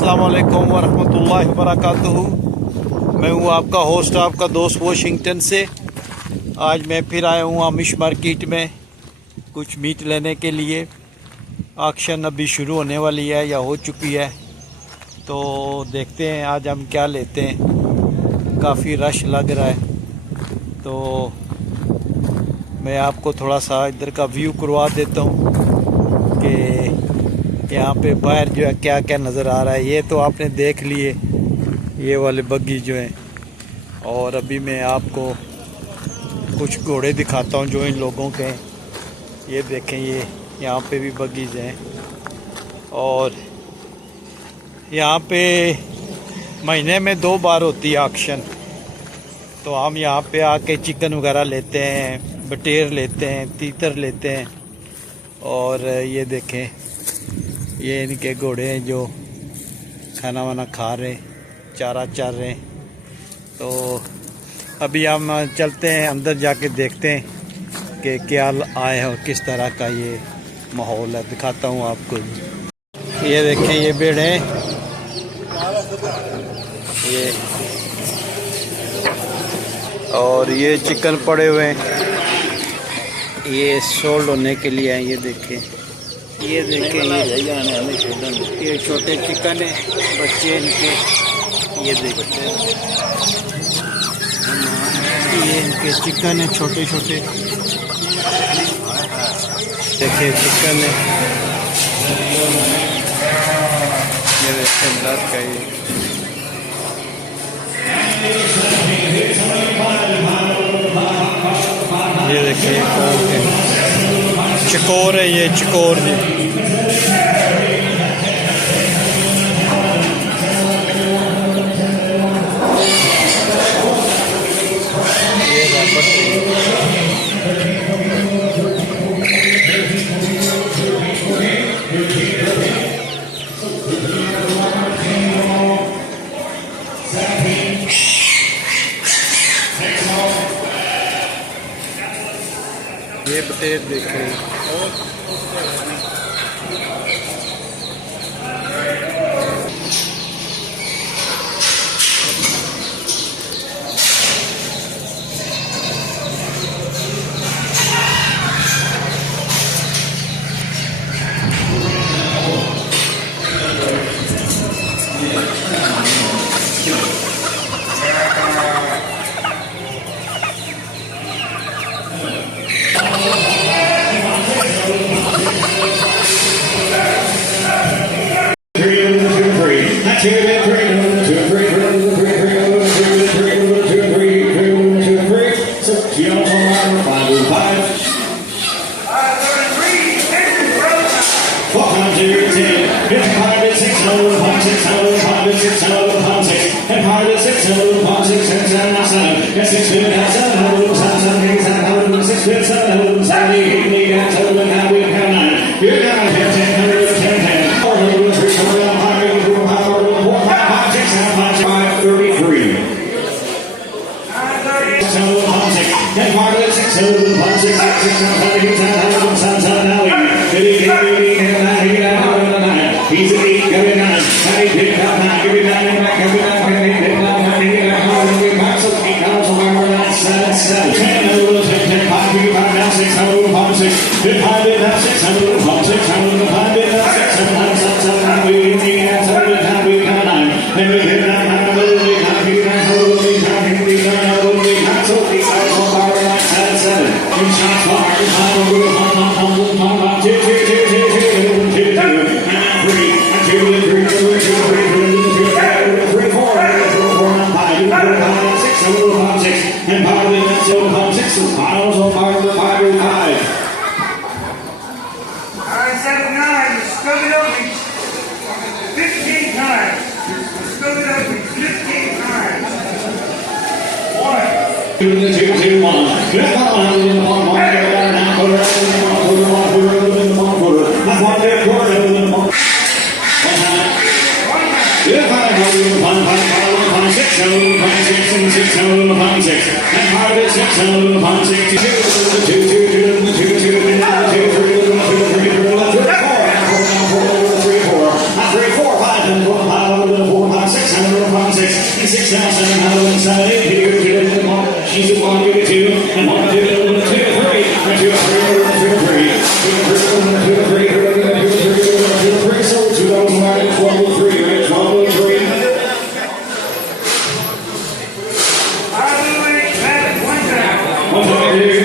अस्सलाम वालेकुम वरहमतुल्लाहि वबरकातुहू। मैं हूँ आपका होस्ट, आपका दोस्त वॉशिंगटन से। आज मैं फिर आया हूँ आमिश मार्केट में कुछ मीट लेने के लिए। ऑक्शन अभी शुरू होने वाली है या हो चुकी है, तो देखते हैं आज हम क्या लेते हैं। काफ़ी रश लग रहा है, तो मैं आपको थोड़ा सा इधर का व्यू करवा देता हूँ कि यहाँ पे बाहर जो है क्या क्या नज़र आ रहा है। ये तो आपने देख लिए, ये वाले बग्गी जो हैं। और अभी मैं आपको कुछ घोड़े दिखाता हूँ जो इन लोगों के हैं। ये देखें, ये यहाँ पे भी बग्गीज हैं। और यहाँ पे महीने में 2 बार होती है ऑक्शन, तो हम यहाँ पे आके चिकन वगैरह लेते हैं, बटेर लेते हैं, तीतर लेते हैं। और ये देखें, ये इनके घोड़े हैं जो खाना वाना खा रहे हैं, चारा चर रहे हैं। तो अभी हम चलते हैं अंदर, जाके देखते हैं कि क्या आए और किस तरह का ये माहौल है। दिखाता हूँ आपको। ये देखें, ये भेड़ हैं, ये और ये चिकन पड़े हुए हैं, ये सोल्ड होने के लिए हैं। ये देखें, ये देखें, ये छोटे चिकन है, बच्चे इनके। ये देखते हैं, ये इनके चिकन है छोटे छोटे। देखिए चिकन है, ये देखिए रात का। ये देखिए चकोर है, ये चकोर जी। ये बटेर देखें। Four, five, and 4, 5. now 7, how inside it, here, good in the ball. She's a 1, give it 2, and 1, 2, 2, 3, and 2, 3, 2, 3, 2, 3, 2, 3, 2, 3, so 2003, right? 1203. One time, 2, 2, 2,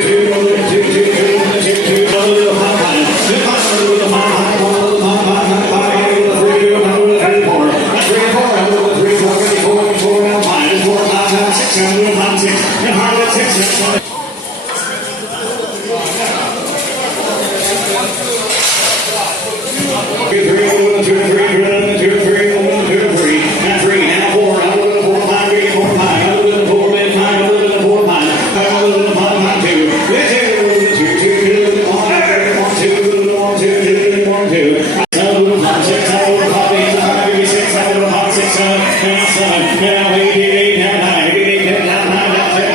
2,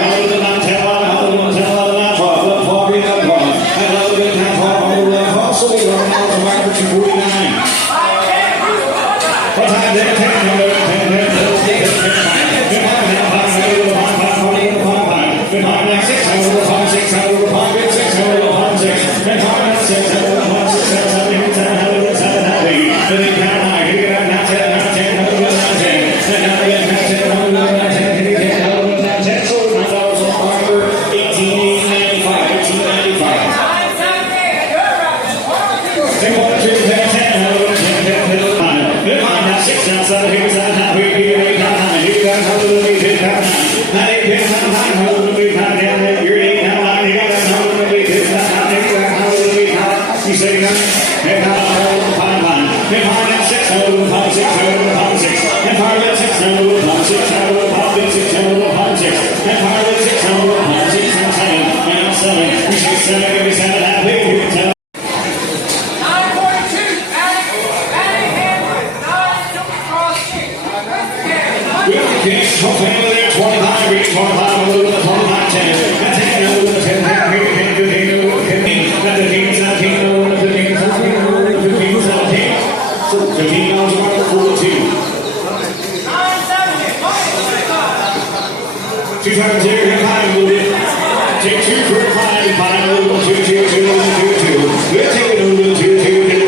2, 2, 2, 2, 2, 2,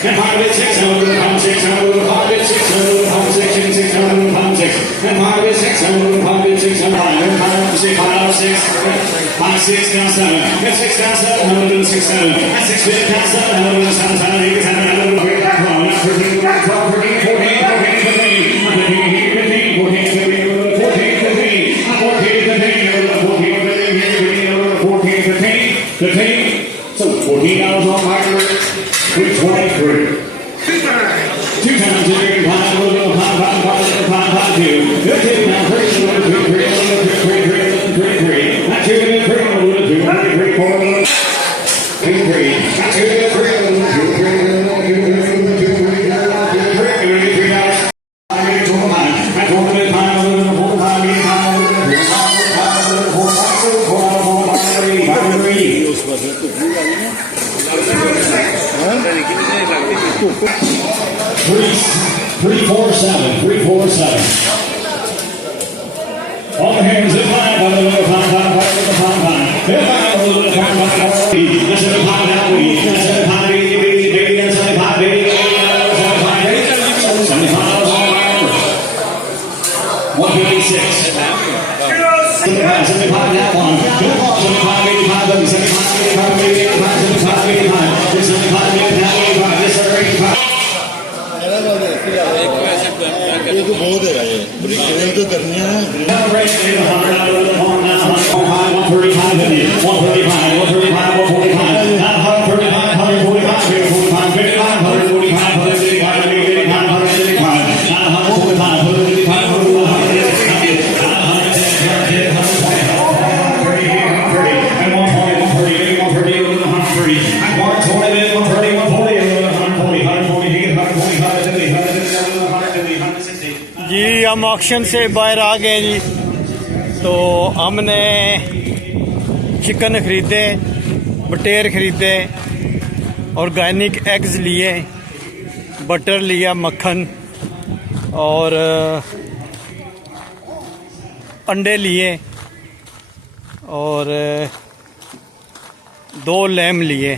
and 5 is 6, over the pound 6, over the 5 is 6, over the pound 6, and 6 over the pound 6, and 5 is 6, over the 5 is 6, and 5 is 6, 5 6, 5 6 down 7, and 6 down 7, over the 6 7, and 6 5 down 7, over the 7 7, 8 7, over the 8 back 1, 13 back 12, 13 14, 14 15, 15 14 15, over the 14 15, 14 15, over the 14 15, over the 14 15, 15. So 14 hours on my career, 323. Two times in here, five, a little five, two. Good two, now three, a little two, three, a little two, three. Not two, and three, a little two, three, 4, a little 2, 3. Not two, and three, a little 2, 3, a little 2, 3, a little 2, 3, a little 2, 3, 3 hours. I'm ready to time. I told him at time, a little 4 time, 8 time, a little 4 time, 4 time, 4 time, 347, 347. All the hands in line, by the little pound, by the little pound. If I have a little pound, by the little pound, that's a pound now, that's a pound, baby, that's a pound, baby, 156. 75 now, 1. 75, 85, 75, 85, 85, 75, 85, 75, 85, this are 85. ये तो बहुत है ये break तो करनी है Now race in the 100 out of the horn now 135 in it 135 135 145 now 135 145 145 55 145 155 155 155 now 145 155 जी हम auction से बाहर आ गए जी। तो हमने चिकन ख़रीदे, बटेर ख़रीदे, ऑर्गेनिक एग्स लिए, बटर लिया, मक्खन और अंडे लिए और 2 लैम लिए।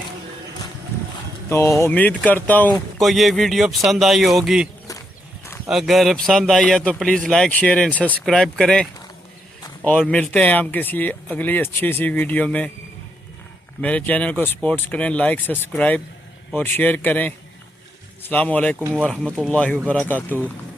तो उम्मीद करता हूँ को ये वीडियो पसंद आई होगी। अगर पसंद आई है तो please like share and subscribe करें और मिलते हैं हम किसी अगली अच्छी सी वीडियो में। मेरे चैनल को सपोर्ट करें, लाइक सब्सक्राइब और शेयर करें। अस्सलाम वालेकुम वरहमतुल्लाहि वबरकातुहू।